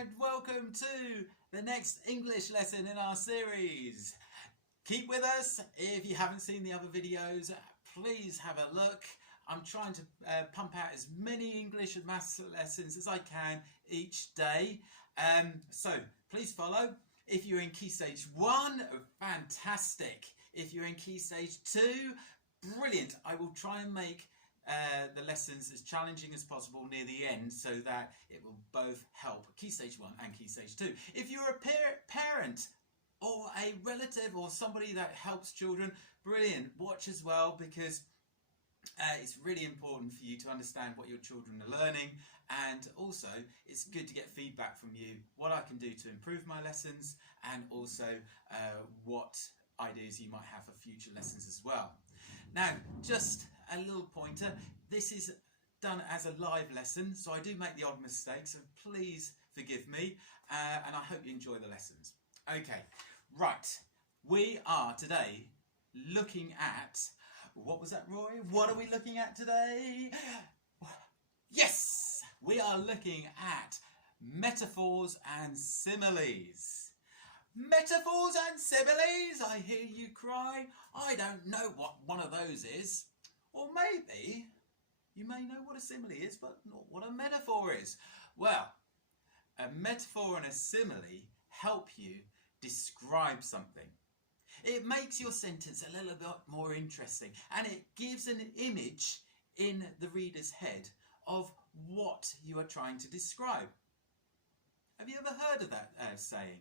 and welcome to the next English lesson in our series. Keep with us. If you haven't seen the other videos, please have a look. I'm trying to pump out as many English and maths lessons as I can each day. So please follow. If you're in Key Stage 1, fantastic. If you're in Key Stage 2, brilliant. I will try and make the lessons as challenging as possible near the end so that it will both help Key Stage 1 and Key Stage 2. If you're a parent or a relative or somebody that helps children, brilliant. Watch as well, because it's really important for you to understand what your children are learning, and also it's good to get feedback from you, what I can do to improve my lessons, and also what ideas you might have for future lessons as well. Now, just a little pointer, this is done as a live lesson, so I do make the odd mistakes, so please forgive me, and I hope you enjoy the lessons. Okay, right, we are today looking at, what was that, Roy? What are we looking at today? Yes, we are looking at metaphors and similes. Metaphors and similes, I hear you cry. I don't know what one of those is. Or maybe you may know what a simile is, but not what a metaphor is. Well, a metaphor and a simile help you describe something. It makes your sentence a little bit more interesting, and it gives an image in the reader's head of what you are trying to describe. Have you ever heard of that saying?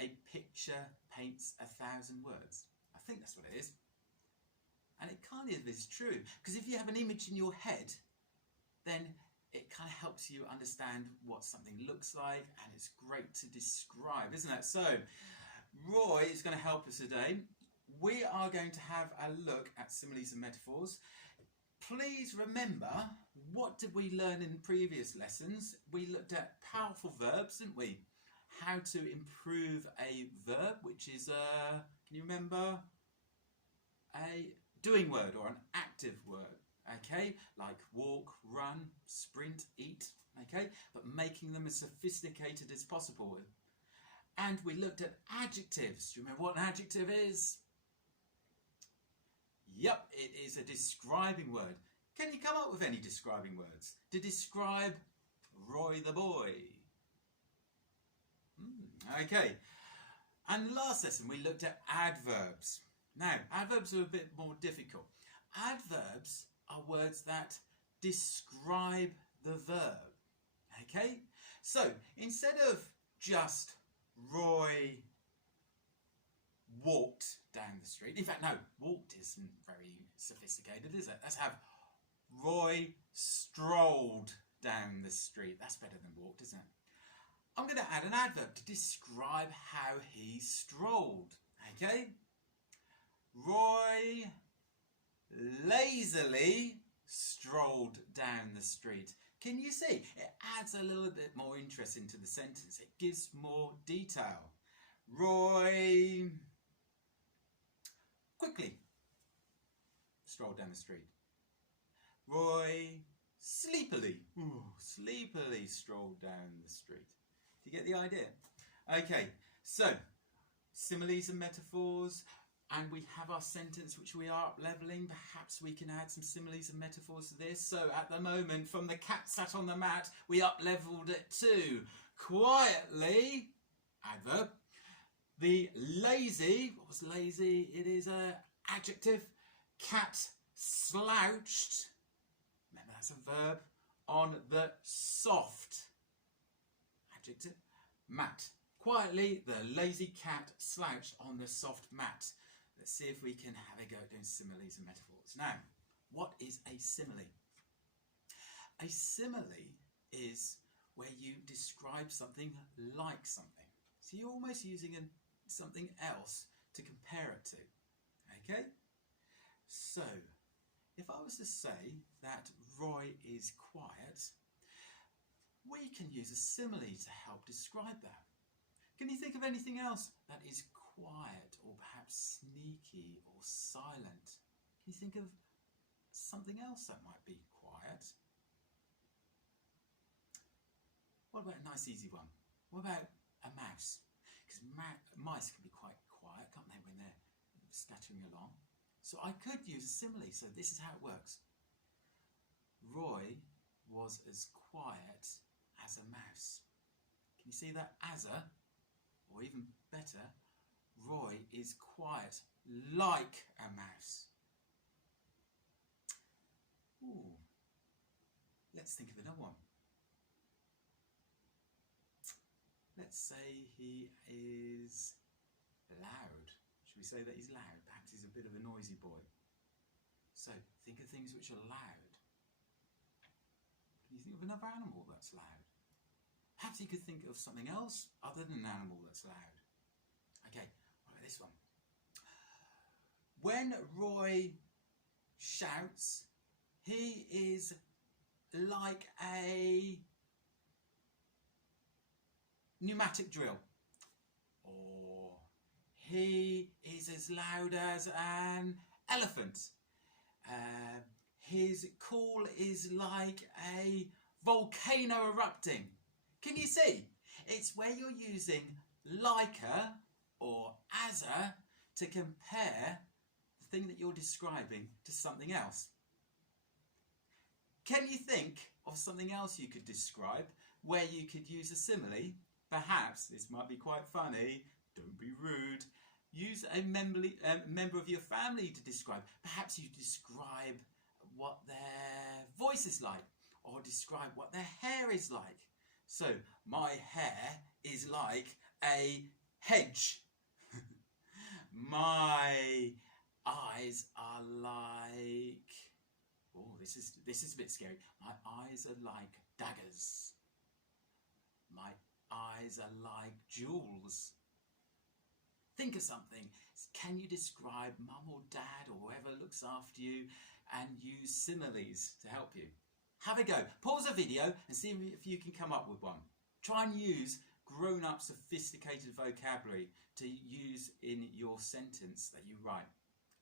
A picture paints 1,000 words. I think that's what it is. And it kind of is true, because if you have an image in your head, then it kind of helps you understand what something looks like, and it's great to describe, isn't it? So, Roy is going to help us today. We are going to have a look at similes and metaphors. Please remember, what did we learn in previous lessons? We looked at powerful verbs, didn't we? How to improve a verb, which is, can you remember? A doing word or an active word, okay? Like walk, run, sprint, eat, okay? But making them as sophisticated as possible. And we looked at adjectives. Do you remember what an adjective is? Yep, it is a describing word. Can you come up with any describing words to describe Roy the boy? Okay, and last lesson we looked at adverbs. Now, adverbs are a bit more difficult. Adverbs are words that describe the verb, okay? So, instead of just Roy walked down the street, in fact, no, walked isn't very sophisticated, is it? Let's have Roy strolled down the street. That's better than walked, isn't it? I'm going to add an adverb to describe how he strolled, okay? Roy lazily strolled down the street. Can you see? It adds a little bit more interest into the sentence. It gives more detail. Roy quickly strolled down the street. Roy sleepily strolled down the street. Do you get the idea? Okay, so similes and metaphors, and we have our sentence which we are up levelling. Perhaps we can add some similes and metaphors to this. So at the moment, from the cat sat on the mat, we up levelled it to quietly, adverb. The lazy, what was lazy? It is an adjective. Cat slouched, remember that's a verb, on the soft, adjective, mat. Quietly, the lazy cat slouched on the soft mat. Let's see if we can have a go at doing similes and metaphors. Now, what is a simile? A simile is where you describe something like something. So you're almost using something else to compare it to. Okay? So, if I was to say that Roy is quiet, we can use a simile to help describe that. Can you think of anything else that is quiet or perhaps sneaky or silent? Can you think of something else that might be quiet? What about a nice easy one? What about a mouse? Because mice can be quite quiet, can't they, when they're scattering along? So I could use a simile. So this is how it works. Roy was as quiet as a mouse. Can you see that? As a, or even better, Roy is quiet like a mouse. Ooh. Let's think of another one. Let's say he is loud. Should we say that he's loud? Perhaps he's a bit of a noisy boy. So think of things which are loud. Can you think of another animal that's loud? Perhaps you could think of something else other than an animal that's loud. Okay, what about this one? When Roy shouts, he is like a pneumatic drill. Or he is as loud as an elephant. His call is like a volcano erupting. Can you see? It's where you're using like a or as a to compare the thing that you're describing to something else. Can you think of something else you could describe where you could use a simile? Perhaps, this might be quite funny, don't be rude, use a member of your family to describe. Perhaps you describe what their voice is like, or describe what their hair is like. So, my hair is like a hedge. My eyes are like... Oh, this is a bit scary. My eyes are like daggers. My eyes are like jewels. Think of something. Can you describe mum or dad or whoever looks after you and use similes to help you? Have a go. Pause the video and see if you can come up with one. Try and use grown-up sophisticated vocabulary to use in your sentence that you write.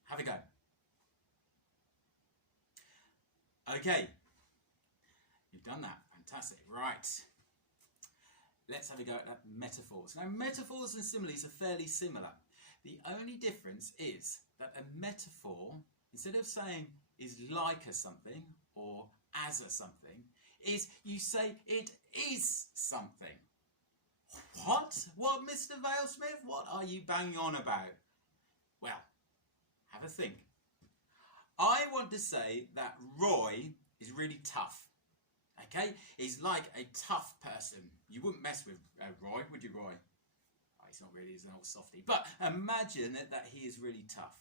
Have a go. Okay, you've done that. Fantastic. Right. Let's have a go at metaphors. Now, metaphors and similes are fairly similar. The only difference is that a metaphor, instead of saying is like a something or as a something, is you say it is something. What? What, Mr. Valesmith? What are you banging on about? Well, have a think. I want to say that Roy is really tough. Okay? He's like a tough person. You wouldn't mess with Roy, would you, Roy? Oh, he's not really, he's an old softie. But imagine that he is really tough.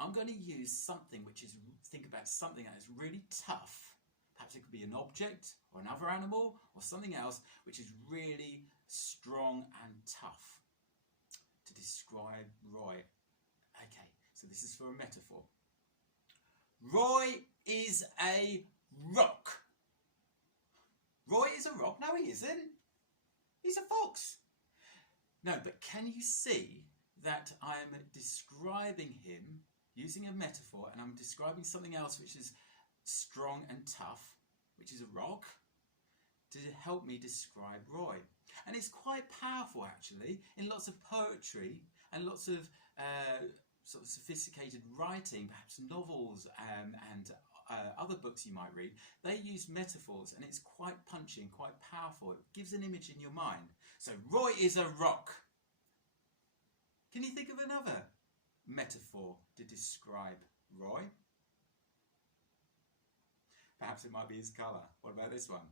I'm going to use something which is, think about something that is really tough. Perhaps it could be an object or another animal or something else which is really strong and tough to describe Roy. Okay, so this is for a metaphor. Roy is a rock. Roy is a rock? No, he isn't. He's a fox. No, but can you see that I'm describing him using a metaphor, and I'm describing something else which is strong and tough, which is a rock, to help me describe Roy. And it's quite powerful, actually, in lots of poetry and lots of sort of sophisticated writing, perhaps novels and other books you might read. They use metaphors, and it's quite punchy and quite powerful. It gives an image in your mind. So Roy is a rock. Can you think of another metaphor to describe Roy? Perhaps it might be his colour. What about this one?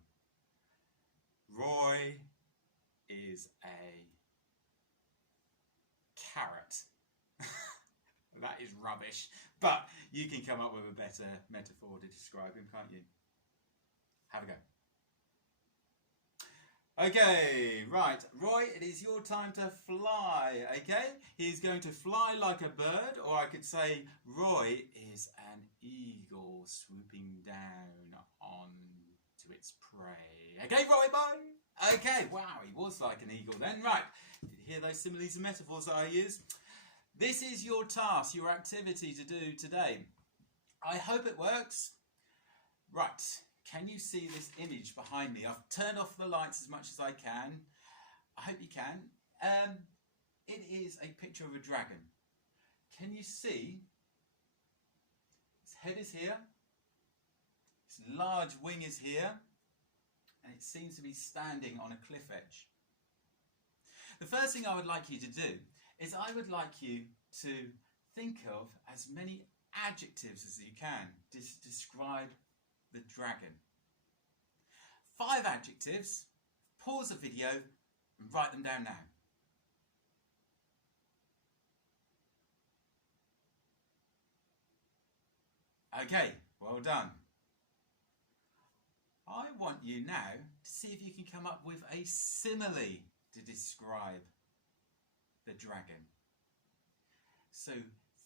Roy is a carrot. That is rubbish. But you can come up with a better metaphor to describe him, can't you? Have a go. Okay, right. Roy, it is your time to fly, okay? He's going to fly like a bird, or I could say Roy is an eagle swooping down on to its prey. Okay, Roy, bye. Okay, wow, he was like an eagle then. Right, did you hear those similes and metaphors that I used? This is your task, your activity to do today. I hope it works. Right, can you see this image behind me? I've turned off the lights as much as I can. I hope you can. It is a picture of a dragon. Can you see its head is here, its large wing is here, and it seems to be standing on a cliff edge. The first thing I would like you to do is I would like you to think of as many adjectives as you can to describe the dragon. 5 adjectives. Pause the video and write them down now. Okay, well done. I want you now to see if you can come up with a simile to describe the dragon. So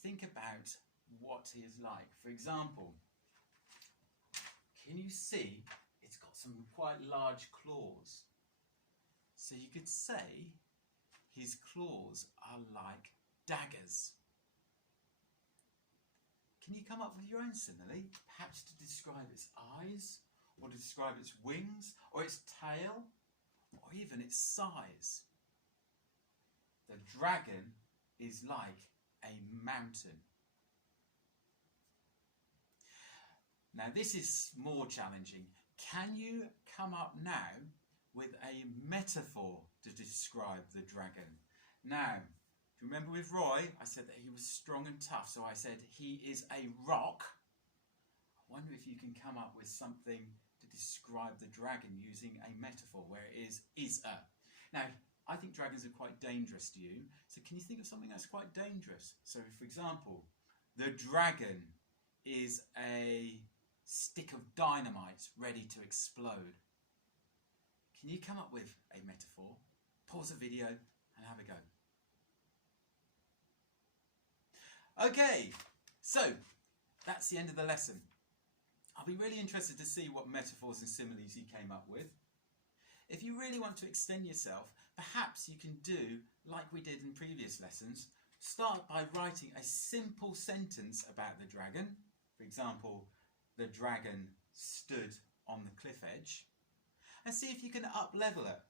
think about what he is like. For example, can you see it's got some quite large claws? So you could say his claws are like daggers. Can you come up with your own simile, perhaps to describe its eyes, or to describe its wings, or its tail, or even its size? The dragon is like a mountain. Now this is more challenging. Can you come up now with a metaphor to describe the dragon? Now, if you remember with Roy, I said that he was strong and tough, so I said he is a rock. I wonder if you can come up with something to describe the dragon using a metaphor where it is a. Now, I think dragons are quite dangerous to you, so can you think of something that's quite dangerous? So, for example, the dragon is a stick of dynamite ready to explode. Can you come up with a metaphor? Pause the video and have a go. Okay, so that's the end of the lesson. I'll be really interested to see what metaphors and similes you came up with. If you really want to extend yourself, perhaps you can do like we did in previous lessons. Start by writing a simple sentence about the dragon. For example, the dragon stood on the cliff edge. And see if you can up-level it.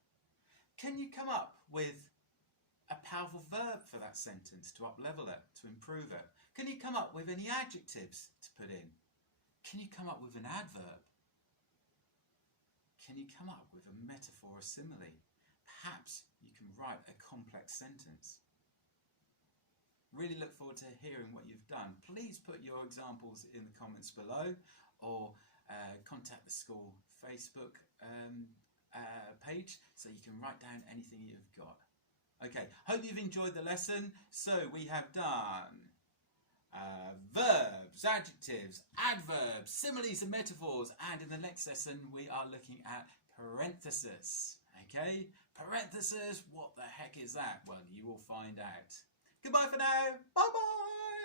Can you come up with a powerful verb for that sentence to up-level it, to improve it? Can you come up with any adjectives to put in? Can you come up with an adverb? Can you come up with a metaphor or simile? Perhaps you can write a complex sentence. Really look forward to hearing what you've done. Please put your examples in the comments below, or contact the school Facebook page so you can write down anything you've got. Okay, hope you've enjoyed the lesson. So we have done verbs, adjectives, adverbs, similes and metaphors, and in the next lesson we are looking at parenthesis. Okay, parenthesis, what the heck is that? Well, you will find out. Goodbye for now. Bye bye.